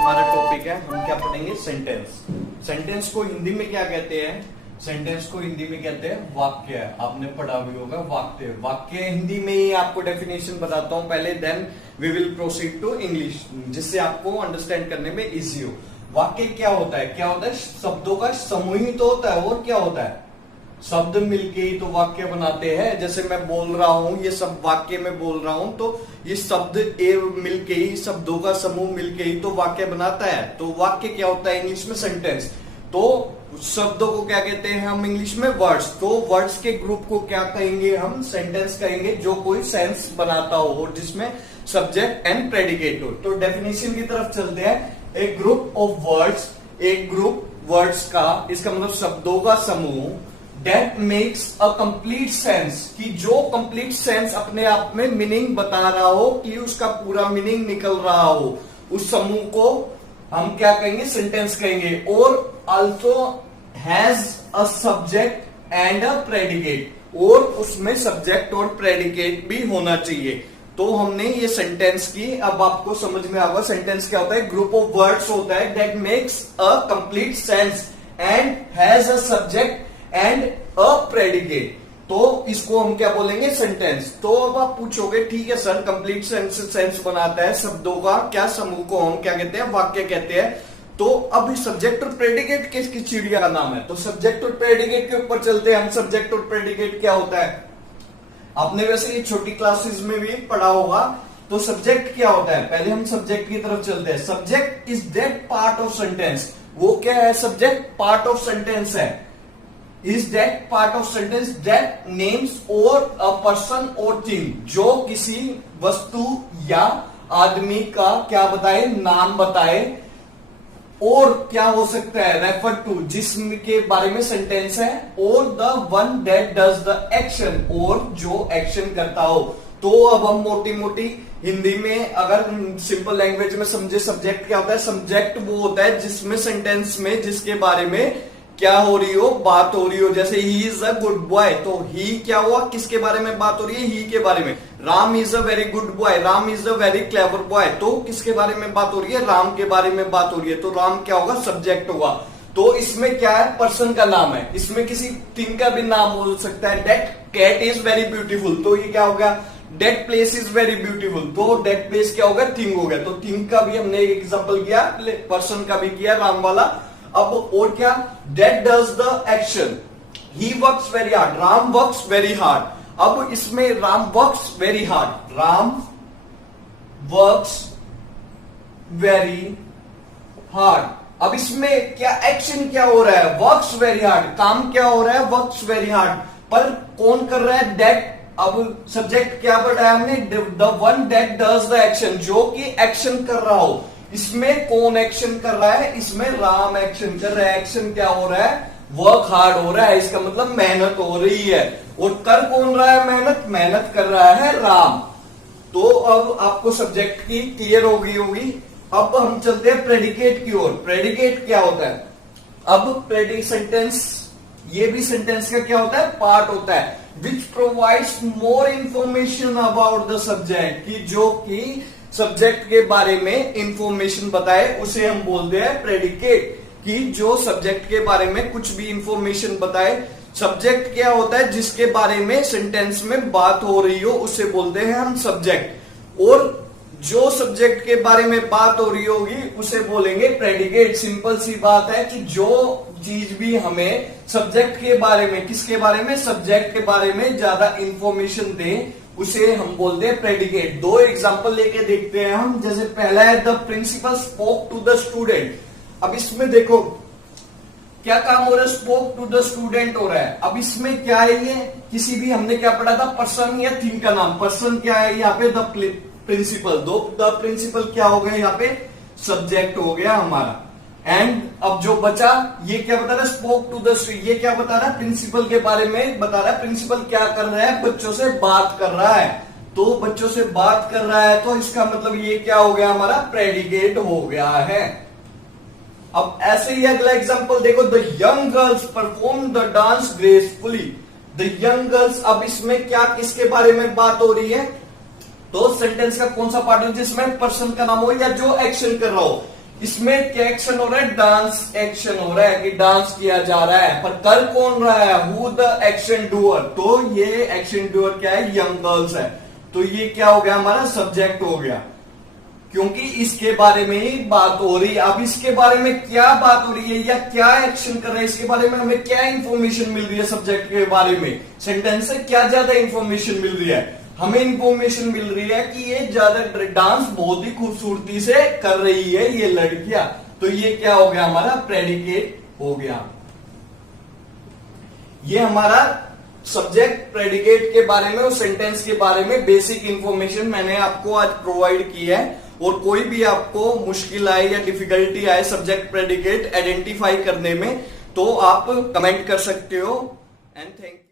हमारा टॉपिक है, हम क्या पढ़ेंगे? सेंटेंस। सेंटेंस को हिंदी में क्या कहते हैं? सेंटेंस को हिंदी में कहते हैं वाक्य। आपने पढ़ा भी होगा वाक्य। वाक्य हिंदी में ही आपको डेफिनेशन बताता हूं पहले, then we will proceed to English, जिससे आपको अंडरस्टैंड करने में इजी हो। वाक्य क्या होता है? क्या होता है? शब्दों का समूह ही तो होता है, और क्या होता है? शब्द मिलके ही तो वाक्य बनाते हैं। जैसे मैं बोल रहा हूं, ये सब वाक्य में बोल रहा हूं, तो ये शब्द मिलके ही, शब्दों का समूह मिलके ही तो वाक्य बनाता है। तो वाक्य क्या होता है इंग्लिश में? सेंटेंस। तो शब्दों को क्या कहते हैं हम इंग्लिश में? वर्ड्स। तो वर्ड्स के ग्रुप को क्या कहेंगे हम? सेंटेंस कहेंगे, जो कोई सेंस बनाता हो और जिसमें सब्जेक्ट एंड प्रेडिकेट हो। तो डेफिनेशन की तरफ चलते हैं। ए ग्रुप ऑफ वर्ड्स, एक ग्रुप वर्ड्स का, इसका मतलब शब्दों का समूह, that makes a complete sense, कि जो कंप्लीट सेंस अपने आप में मीनिंग बता रहा हो, कि उसका पूरा मीनिंग निकल रहा हो, उस समूह को हम क्या कहेंगे? सेंटेंस कहेंगे। और also has a subject and a predicate, और उसमें सब्जेक्ट और प्रेडिकेट भी होना चाहिए। तो हमने ये सेंटेंस की, अब आपको समझ में आएगा सेंटेंस क्या होता है। ग्रुप ऑफ वर्ड्स होता है that makes a complete sense and has a subject and a predicate. तो इसको हम क्या बोलेंगे? सेंटेंस। तो अब आप पूछोगे ठीक है सर, कंप्लीट सेंस बनाता है शब्दों का क्या समूह को हम क्या कहते हैं? वाक्य कहते हैं। तो अब सब्जेक्ट और प्रेडिकेट किसकी चिड़िया का नाम है? तो सब्जेक्ट और प्रेडिकेट के ऊपर चलते हैं हम। सब्जेक्ट और प्रेडिकेट क्या होता है? आपने वैसे ये छोटी क्लासेस में भी पढ़ा होगा। तो सब्जेक्ट क्या होता है? पहले हम सब्जेक्ट की तरफ चलते हैं। Subject is that part of sentence. वो क्या है? सब्जेक्ट पार्ट ऑफ सेंटेंस है। Is that part of sentence that names or a person or thing, जो किसी वस्तु या आदमी का क्या बताए? नाम बताए। और क्या हो सकता है? रेफर टू, जिसके बारे में सेंटेंस है। और the one that does the action, और जो एक्शन करता हो। तो अब हम मोटी मोटी हिंदी में अगर सिंपल लैंग्वेज में समझे, सब्जेक्ट क्या होता है? सब्जेक्ट वो होता है जिसमें सेंटेंस में जिसके बारे में क्या हो रही हो? बात हो रही हो। जैसे he is a good boy, तो ही क्या हुआ? किसके बारे में बात हो रही है? ही के बारे में। Ram is a very good boy, Ram is a very clever boy, तो किसके बारे में बात हो रही है? राम के बारे में बात हो रही है। तो राम क्या होगा? सब्जेक्ट होगा। तो इसमें क्या है? पर्सन का नाम है। इसमें किसी थिंग का भी नाम हो सकता है। That cat is very beautiful, तो ये क्या होगा? That place is very beautiful, तो दैट प्लेस क्या होगा? थिंग हो गया। तो थिंग का भी हमने एक एग्जाम्पल किया, पर्सन का भी किया, राम वाला। अब और क्या? That does the action, he works very hard, Ram works very hard। अब इसमें Ram works very hard, Ram works very hard। अब इसमें क्या एक्शन क्या हो रहा है? works very hard, काम क्या हो रहा है? works very hard। पर कौन कर रहा है? that। अब सब्जेक्ट क्या पढ़ा है हमने? the one that does the action, जो कि एक्शन कर रहा हो। इसमें कौन एक्शन कर रहा है? इसमें राम एक्शन कर रहा है। एक्शन क्या हो रहा है? वर्क हार्ड हो रहा है। इसका मतलब मेहनत हो रही है। और कर कौन रहा है मेहनत? मेहनत कर रहा है राम। तो अब आपको सब्जेक्ट की क्लियर हो गई होगी। अब हम चलते हैं प्रेडिकेट की ओर। प्रेडिकेट क्या होता है? अब सेंटेंस, ये भी सेंटेंस का क्या होता है? पार्ट होता है। Which provides more information about the subject, की जो कि सब्जेक्ट के बारे में इंफॉर्मेशन बताए, उसे हम बोलते हैं प्रेडिकेट। कि जो सब्जेक्ट के बारे में कुछ भी इंफॉर्मेशन बताए। सब्जेक्ट क्या होता है? जिसके बारे में सेंटेंस में बात हो रही हो, उसे बोलते हैं हम सब्जेक्ट। और जो सब्जेक्ट के बारे में बात हो रही होगी, उसे बोलेंगे प्रेडिकेट। सिंपल सी बात है कि जो चीज भी हमें सब्जेक्ट के बारे में, किसके बारे में? सब्जेक्ट के बारे में ज्यादा इंफॉर्मेशन दे, उसे हम बोलते हैं प्रेडिकेट। दो एग्जांपल लेके देखते हैं हम। जैसे पहला है the principal spoke to the student. अब इसमें देखो क्या काम हो रहा है? स्पोक टू द स्टूडेंट हो रहा है। अब इसमें क्या है? ये किसी भी, हमने क्या पढ़ा था? पर्सन या थिंग का नाम। पर्सन क्या है यहाँ पे? The principal. द प्रिंसिपल क्या हो गया यहाँ पे? सब्जेक्ट हो गया हमारा। एंड अब जो बचा, ये क्या बता रहा है? स्पोक टू द, ये क्या बता रहा है? प्रिंसिपल के बारे में बता रहा है। प्रिंसिपल क्या कर रहा है? बच्चों से बात कर रहा है। तो बच्चों से बात कर रहा है, तो इसका मतलब ये क्या हो गया हमारा? प्रेडिकेट हो गया है। अब ऐसे ही अगला एग्जांपल देखो। The young girls perform the dance gracefully. The young girls, अब इसमें क्या, किसके बारे में बात हो रही है? तो सेंटेंस का कौन सा पार्ट है जिसमें पर्सन का नाम हो या जो एक्शन कर रहा हो? इसमें क्या एक्शन हो रहा है, डांस एक्शन हो रहा है कि डांस किया जा रहा है, पर कर कौन रहा है, हु द एक्शन डूअर, तो ये एक्शन डूअर क्या है, यंग गर्ल्स है, तो ये क्या हो गया हमारा सब्जेक्ट हो गया, क्योंकि इसके बारे में ही बात हो रही है। अब इसके बारे में क्या बात हो रही है या क्या एक्शन कर रहे हैं, इसके बारे में हमें क्या इंफॉर्मेशन मिल रही है, सब्जेक्ट के बारे में सेंटेंस से क्या ज्यादा इंफॉर्मेशन मिल रही है, हमें इंफॉर्मेशन मिल रही है कि ये ज्यादा डांस बहुत ही खूबसूरती से कर रही है ये लड़कियां, तो ये क्या हो गया हमारा प्रेडिकेट हो गया। ये हमारा सब्जेक्ट प्रेडिकेट के बारे में और सेंटेंस के बारे में बेसिक इंफॉर्मेशन मैंने आपको आज प्रोवाइड की है, और कोई भी आपको मुश्किल आए या डिफिकल्टी आए सब्जेक्ट प्रेडिकेट आइडेंटिफाई करने में तो आप कमेंट कर सकते हो। And thank you.